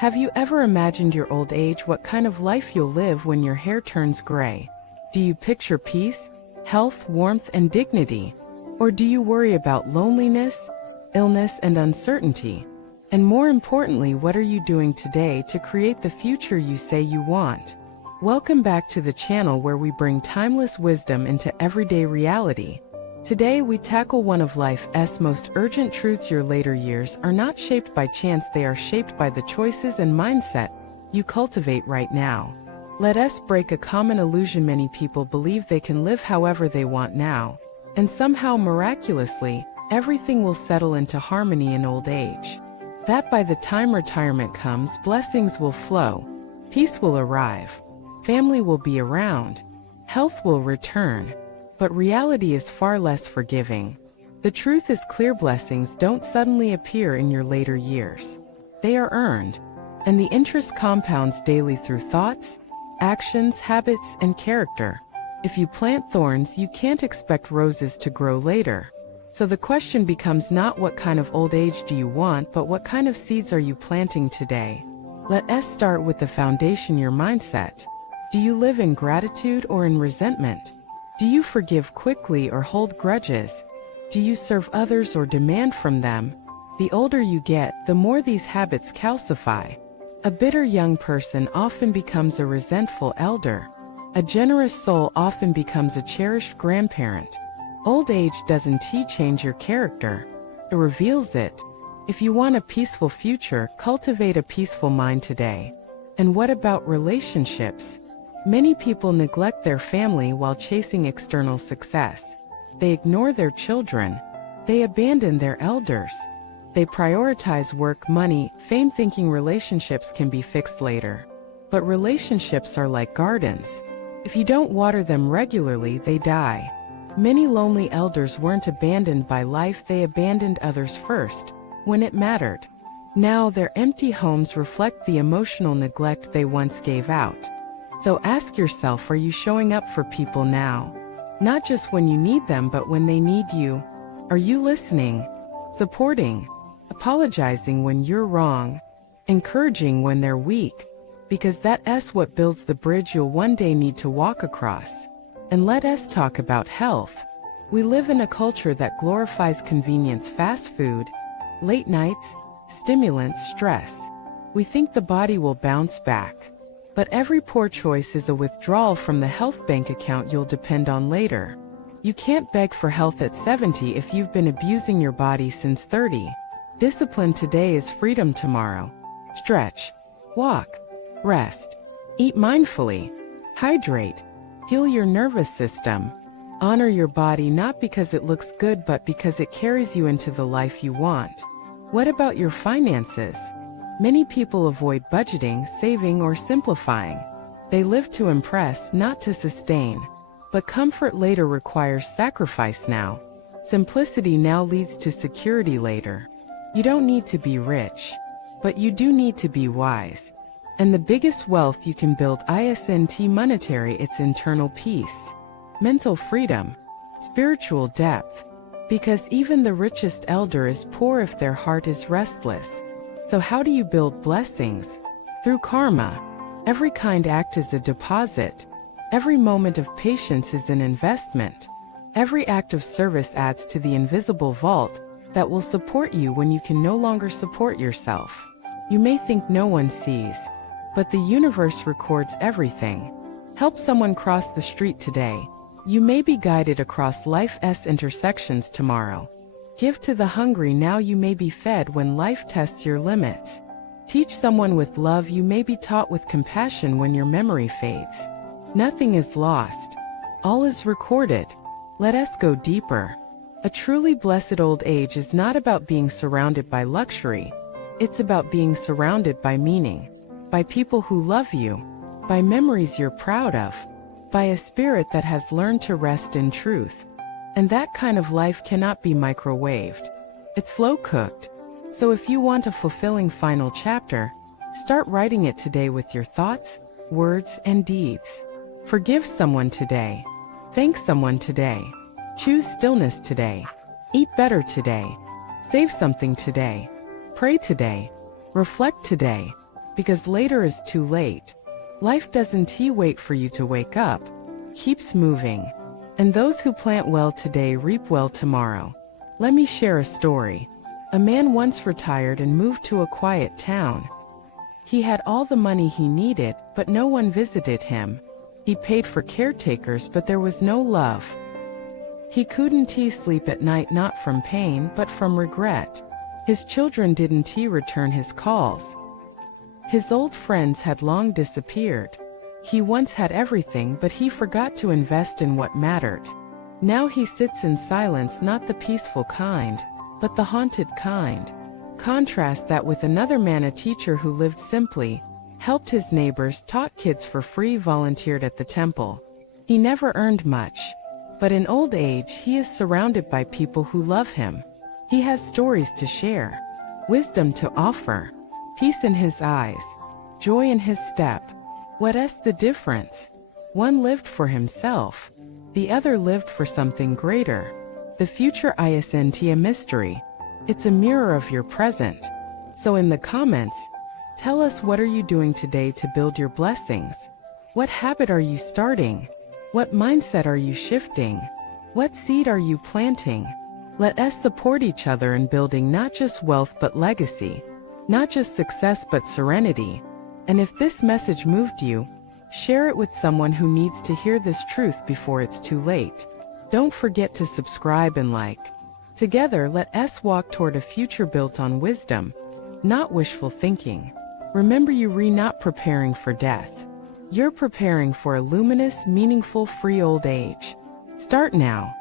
Have you ever imagined your old age, what kind of life you'll live when your hair turns gray? Do you picture peace, health, warmth, and dignity? Or do you worry about loneliness, illness, and uncertainty? And more importantly, what are you doing today to create the future you say you want? Welcome back to the channel where we bring timeless wisdom into everyday reality. Today we tackle one of life's most urgent truths: your later years are not shaped by chance, they are shaped by the choices and mindset you cultivate right now. Let us break a common illusion. Many people believe they can live however they want now, and somehow miraculously, everything will settle into harmony in old age. That by the time retirement comes, blessings will flow, peace will arrive, family will be around, health will return. But reality is far less forgiving. The truth is clear: blessings don't suddenly appear in your later years. They are earned, and the interest compounds daily through thoughts, actions, habits, and character. If you plant thorns, you can't expect roses to grow later. So the question becomes not what kind of old age do you want, but what kind of seeds are you planting today? Let us start with the foundation: your mindset. Do you live in gratitude or in resentment? Do you forgive quickly or hold grudges? Do you serve others or demand from them? The older you get, the more these habits calcify. A bitter young person often becomes a resentful elder. A generous soul often becomes a cherished grandparent. Old age doesn't change your character, it reveals it. If you want a peaceful future, cultivate a peaceful mind today. And what about relationships? Many people neglect their family while chasing external success. They ignore their children. They abandon their elders. They prioritize work, money, fame, thinking relationships can be fixed later. But relationships are like gardens. If you don't water them regularly, they die. Many lonely elders weren't abandoned by life, they abandoned others first, when it mattered. Now their empty homes reflect the emotional neglect they once gave out. So ask yourself, are you showing up for people now? Not just when you need them, but when they need you. Are you listening, supporting, apologizing when you're wrong, encouraging when they're weak? Because that's what builds the bridge you'll one day need to walk across. And let us talk about health. We live in a culture that glorifies convenience: fast food, late nights, stimulants, stress. We think the body will bounce back. But every poor choice is a withdrawal from the health bank account you'll depend on later. You can't beg for health at 70 if you've been abusing your body since 30. Discipline today is freedom tomorrow. Stretch, walk, rest, eat mindfully, hydrate, heal your nervous system. Honor your body not because it looks good, but because it carries you into the life you want. What about your finances? Many people avoid budgeting, saving, or simplifying. They live to impress, not to sustain. But comfort later requires sacrifice now. Simplicity now leads to security later. You don't need to be rich, but you do need to be wise. And the biggest wealth you can build isn't monetary, it's internal peace, mental freedom, spiritual depth. Because even the richest elder is poor if their heart is restless. So how do you build blessings? Through karma. Every kind act is a deposit. Every moment of patience is an investment. Every act of service adds to the invisible vault that will support you when you can no longer support yourself. You may think no one sees, but the universe records everything. Help someone cross the street today. You may be guided across life's intersections tomorrow. Give to the hungry now, you may be fed when life tests your limits. Teach someone with love, you may be taught with compassion when your memory fades. Nothing is lost. All is recorded. Let us go deeper. A truly blessed old age is not about being surrounded by luxury. It's about being surrounded by meaning, by people who love you, by memories you're proud of, by a spirit that has learned to rest in truth. And that kind of life cannot be microwaved. It's slow cooked. So if you want a fulfilling final chapter, start writing it today with your thoughts, words, and deeds. Forgive someone today. Thank someone today. Choose stillness today. Eat better today. Save something today. Pray today. Reflect today. because later is too late. Life doesn't wait for you to wake up. Keeps moving. And those who plant well today reap well tomorrow. Let me share a story. A man once retired and moved to a quiet town. He had all the money he needed, but no one visited him. He paid for caretakers, but there was no love. He couldn't sleep at night, not from pain, but from regret. His children didn't return his calls. His old friends had long disappeared. He once had everything, but he forgot to invest in what mattered. Now he sits in silence, not the peaceful kind, but the haunted kind. Contrast that with another man, a teacher who lived simply, helped his neighbors, taught kids for free, volunteered at the temple. He never earned much, but in old age he is surrounded by people who love him. He has stories to share, wisdom to offer, peace in his eyes, joy in his step. What's the difference? One lived for himself, the other lived for something greater. The future isn't a mystery. It's a mirror of your present. So in the comments, tell us, what are you doing today to build your blessings? What habit are you starting? What mindset are you shifting? What seed are you planting? Let us support each other in building not just wealth but legacy, not just success but serenity. And if this message moved you, share it with someone who needs to hear this truth before it's too late. Don't forget to subscribe and like. Together, let us walk toward a future built on wisdom, not wishful thinking. Remember, you're not preparing for death. You're preparing for a luminous, meaningful, free old age. Start now.